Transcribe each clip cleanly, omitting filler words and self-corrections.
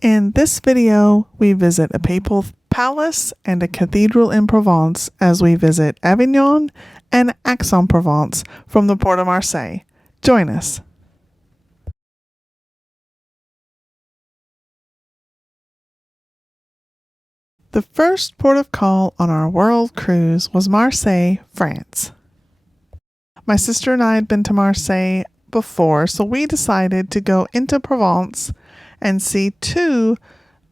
In this video, we visit a papal palace and a cathedral in Provence as we visit Avignon and Aix-En-Provence from the port of Marseille. Join us. The first port of call on our world cruise was Marseille, France. My sister and I had been to Marseille before, so we decided to go into Provence and see two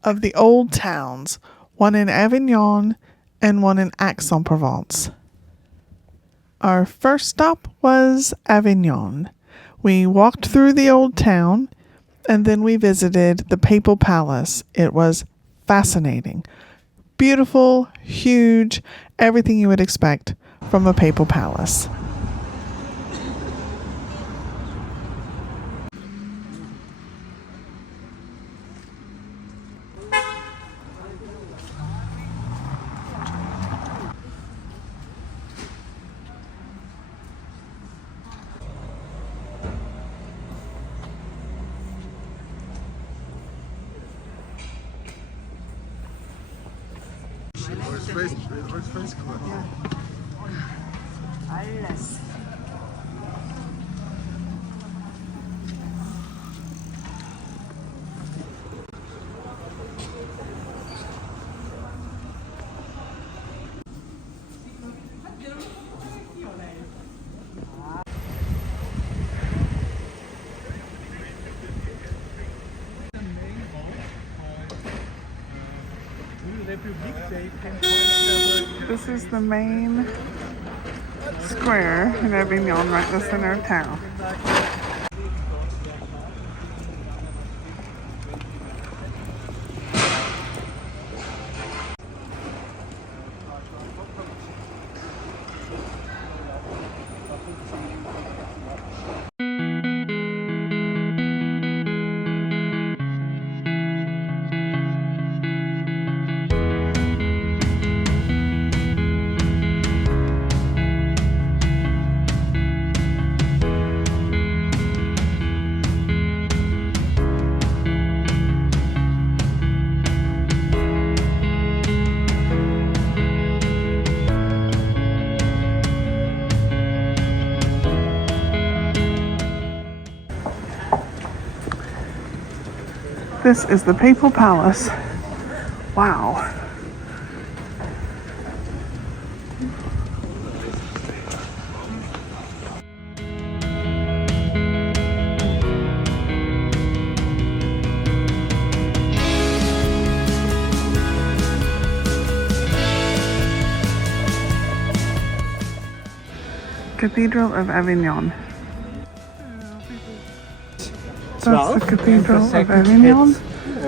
of the old towns, one in Avignon and one in Aix-en-Provence. Our first stop was Avignon. We walked through the old town and then we visited the Papal Palace. It was fascinating. Beautiful, huge, everything you would expect from a papal palace. Alles. This is the main square in Avignon, right in the center of town. This is the Papal Palace. Wow. Cathedral of Avignon. That's the Cathedral of Avignon,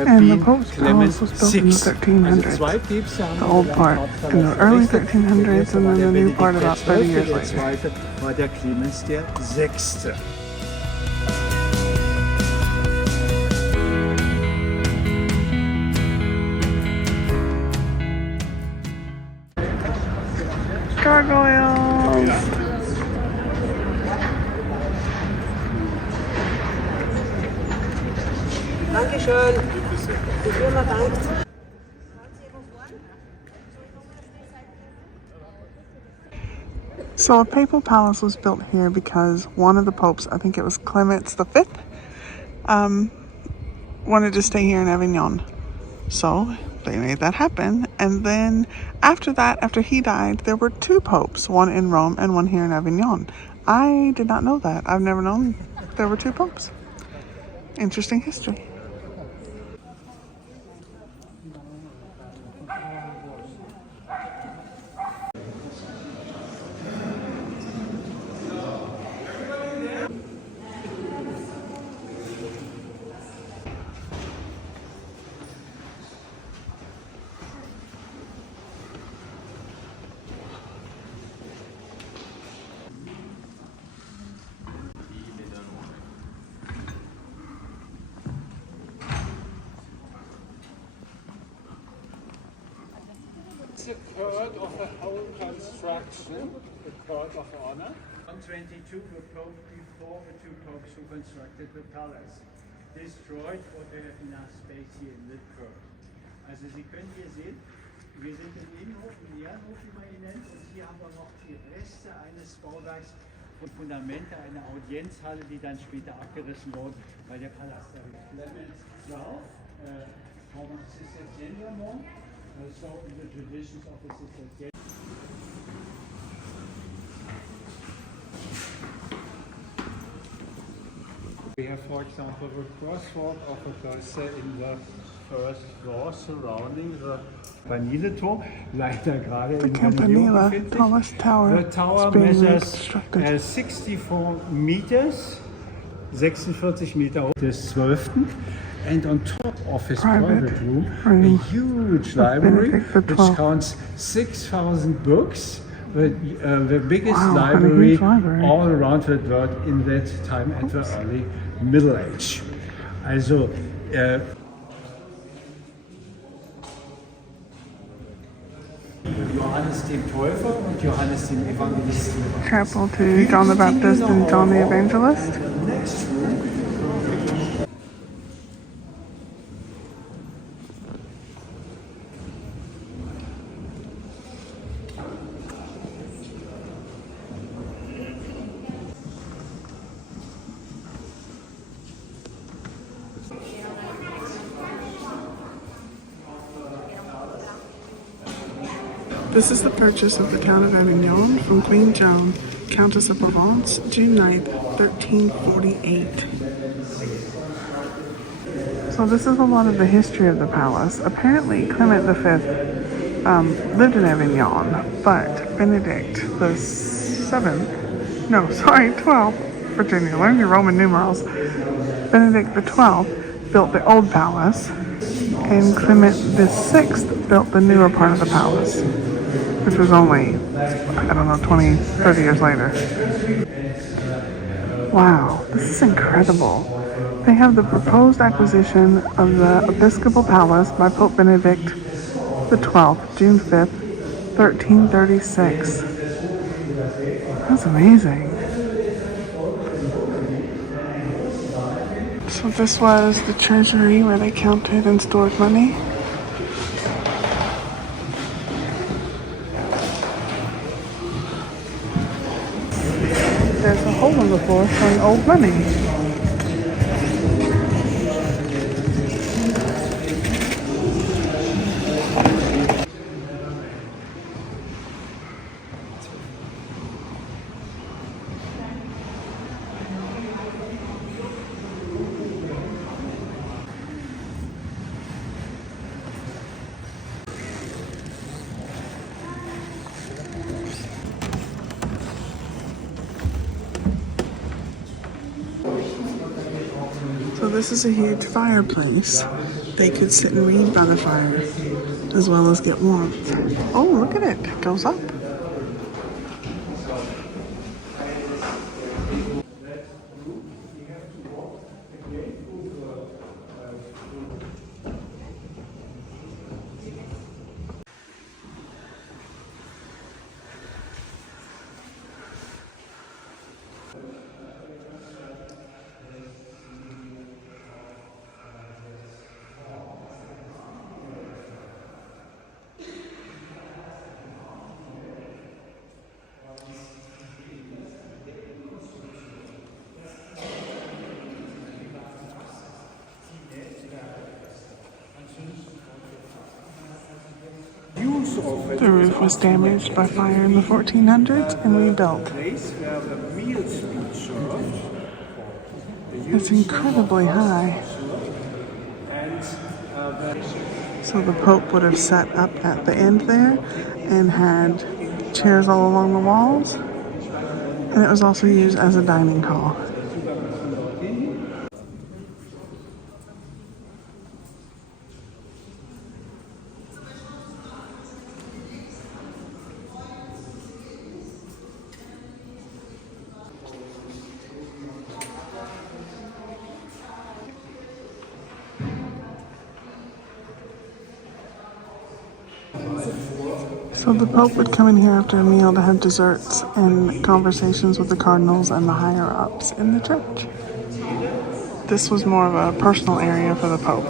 and the Pope's Palace was built in the 1300s. The old part in the early 1300s, and then the new part about 30 years later. Gargoyles! Dankeschön. Vielen Dank. So a papal palace was built here because one of the popes, I think it was Clement V, wanted to stay here in Avignon. So they made that happen. And then after that, after he died, there were two popes, one in Rome and one here in Avignon. I did not know that. I've never known there were two popes. Interesting history. The court of the whole construction, the court of honor. 122 were Pope before the two popes who constructed the palace. destroyed or to have enough space here in the curve. Also Sie können hier sehen, wir sind im Innenhof, im Ehrenhof, wie man ihn nennt, und hier haben wir noch die Reste eines Bauwerks und Fundamente einer Audienzhalle, die dann später abgerissen wurden, weil der Palast errichtet. 12, from Cistercian monk, so in the traditions of the Cistercian. We have, for example, the crosswalk of a cloister in the first floor surrounding the Campanile-Turm, leider gerade in Campanile, tallest tower. The tower is being measures reconstructed. 64 meters, 46 Meter hoch, des 12. And on top of his private room, a huge library which counts 6,000 books. The biggest library all around the world in that time at the early Middle Age. Also, Johannes dem Täufer und Johannes dem Evangelisten. Chapel to John the Baptist and John the Evangelist. This is the purchase of the town of Avignon from Queen Joan, Countess of Provence, June 9th, 1348. So this is a lot of the history of the palace. Apparently Clement V lived in Avignon, but Benedict the 12th, Virginia, learn your Roman numerals. Benedict the 12th built the old palace, and Clement VI built the newer part of the palace, which was only, 20, 30 years later. Wow, this is incredible. They have the proposed acquisition of the Episcopal Palace by Pope Benedict XII, June 5th, 1336. That's amazing. So this was the treasury where they counted and stored money. There's a hole in the floor showing old money. So this is a huge fireplace. They could sit and read by the fire, as well as get warmth. Oh, look at it. It goes up. The roof was damaged by fire in the 1400s and rebuilt. It's incredibly high. So the Pope would have sat up at the end there and had chairs all along the walls. And it was also used as a dining hall. So the Pope would come in here after a meal to have desserts and conversations with the cardinals and the higher-ups in the church. This was more of a personal area for the Pope.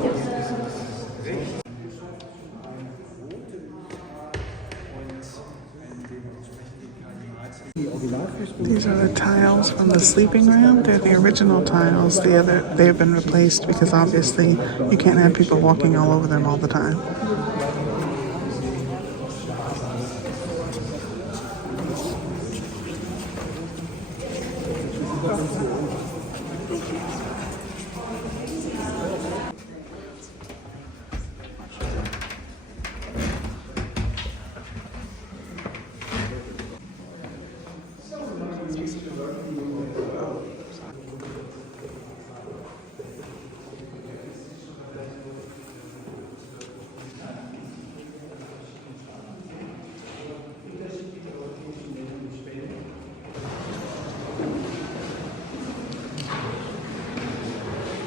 These are the tiles from the sleeping room. They're the original tiles. They've been replaced because obviously you can't have people walking all over them all the time.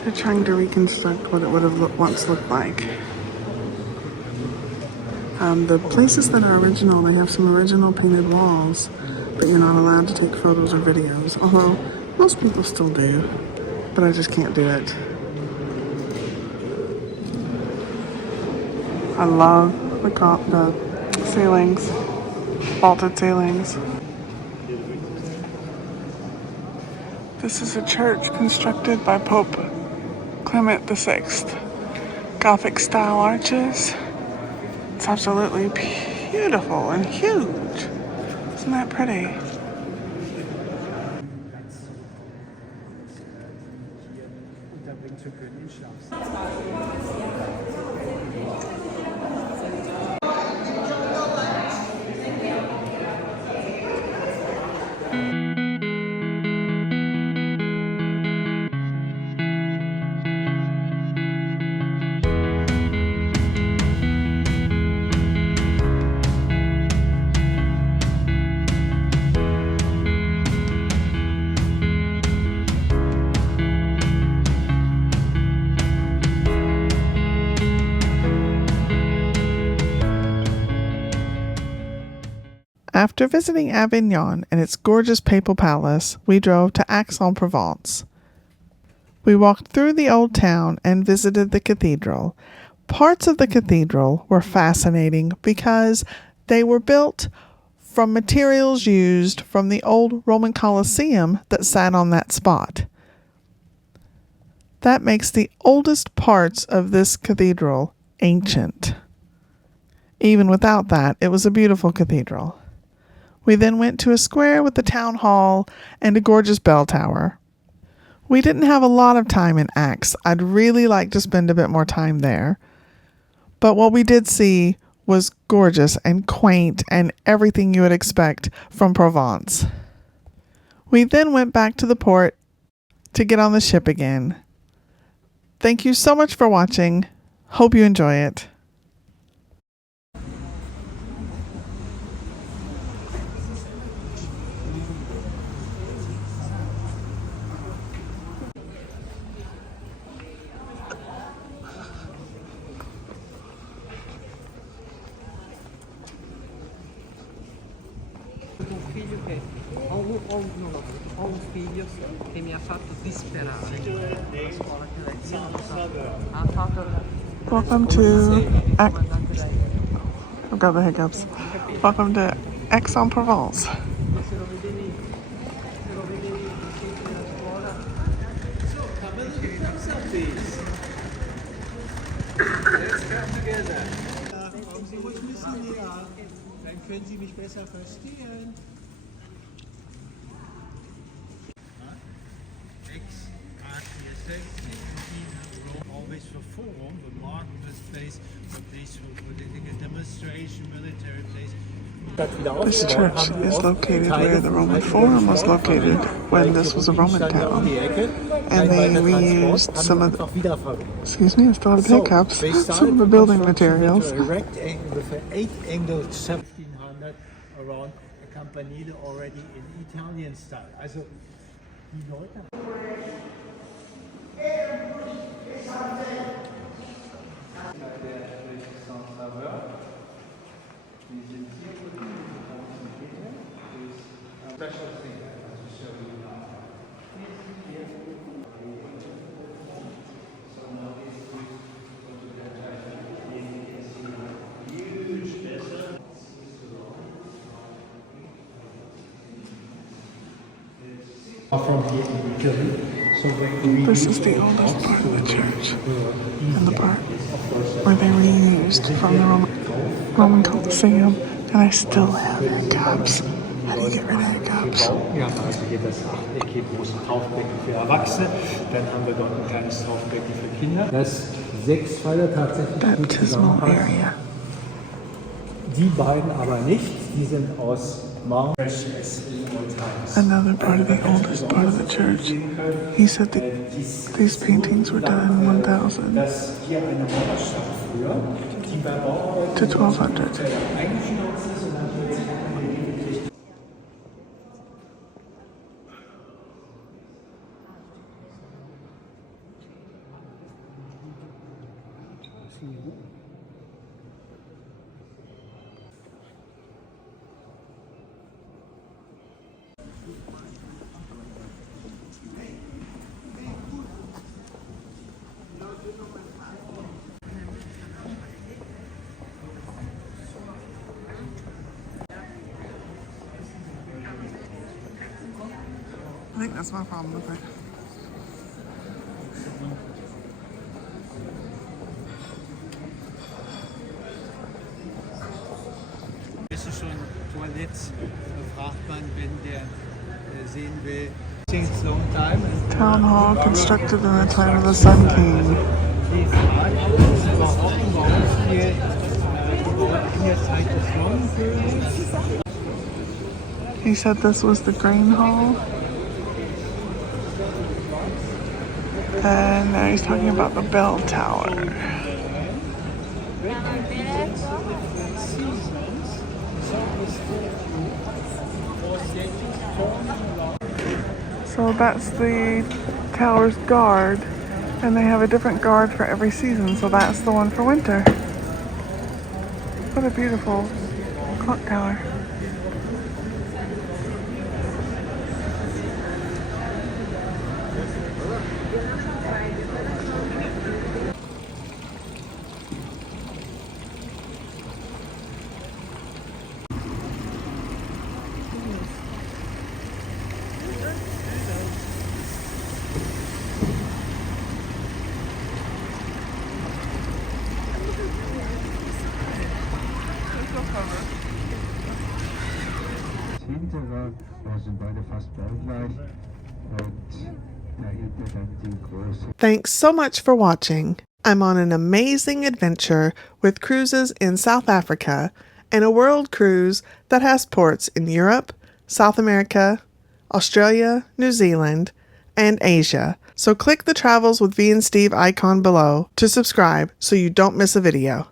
They're trying to reconstruct what it would have once looked like. The places that are original, they have some original painted walls, but you're not allowed to take photos or videos, although most people still do, but I just can't do it. I love the ceilings, vaulted ceilings. This is a church constructed by Pope Clement VI. Gothic style arches. It's absolutely beautiful and huge. Isn't that pretty? After visiting Avignon and its gorgeous Papal Palace, we drove to Aix-En-Provence. We walked through the old town and visited the cathedral. Parts of the cathedral were fascinating because they were built from materials used from the old Roman Colosseum that sat on that spot. That makes the oldest parts of this cathedral ancient. Even without that, it was a beautiful cathedral. We then went to a square with the town hall and a gorgeous bell tower. We didn't have a lot of time in Aix. I'd really like to spend a bit more time there. But what we did see was gorgeous and quaint and everything you would expect from Provence. We then went back to the port to get on the ship again. Thank you so much for watching. Hope you enjoy it. Ho un figlio che mi ha fatto disperare. Welcome to I've got the hiccups. Welcome to Aix-En-Provence. Kommen Sie ruhig ein bisschen näher, dann können Sie mich besser verstehen. Always for forum, the marketplace, a place for political demonstration, military place. This church is located where the Roman Forum was located when this was a Roman town. And they reused some of the, excuse me, I still have hiccups, some of the building materials. A rectangle with an 8-angle 1700 around accompanied already in Italian style. Also, die Leute. Special thing I want to show you now. This is the oldest part of the church, and the part where they reused from the Roman Colosseum, and I still have their cups. How do you get rid of their cups? Wir haben also hier das achteckige große Taufbecken für Erwachsene, dann haben wir dort ein kleines Taufbecken für Kinder. Das 6 Pfeiler tatsächlich gut Baptismal zusammenpassen. area. Die beiden aber nicht, die sind aus Marseille. Another part of the oldest part of the church. He said that these paintings were done in 1000 Das hier eine Mauerstadt früher, die bei Bauarbeiten to 1200. eingestürzt ist und dann plötzlich I think that's my problem with it. Ist es schon Toilette, fragt man, wenn der sehen will. Takes long time. Town hall constructed in the time of the Sun King. Die Frage ist überhaupt, warum hier in der Zeit des Sonnenkönigs. He said this was the grain hall. And now he's talking about the bell tower. So that's the tower's guard, and they have a different guard for every season, so that's the one for winter. What a beautiful clock tower. Hintere sind beide fast baugleich und dahinter dann die große. Thanks so much for watching. I'm on an amazing adventure with cruises in South Africa and a world cruise that has ports in Europe, South America, Australia, New Zealand, and Asia. So click the Travels with V and Steve icon below to subscribe so you don't miss a video.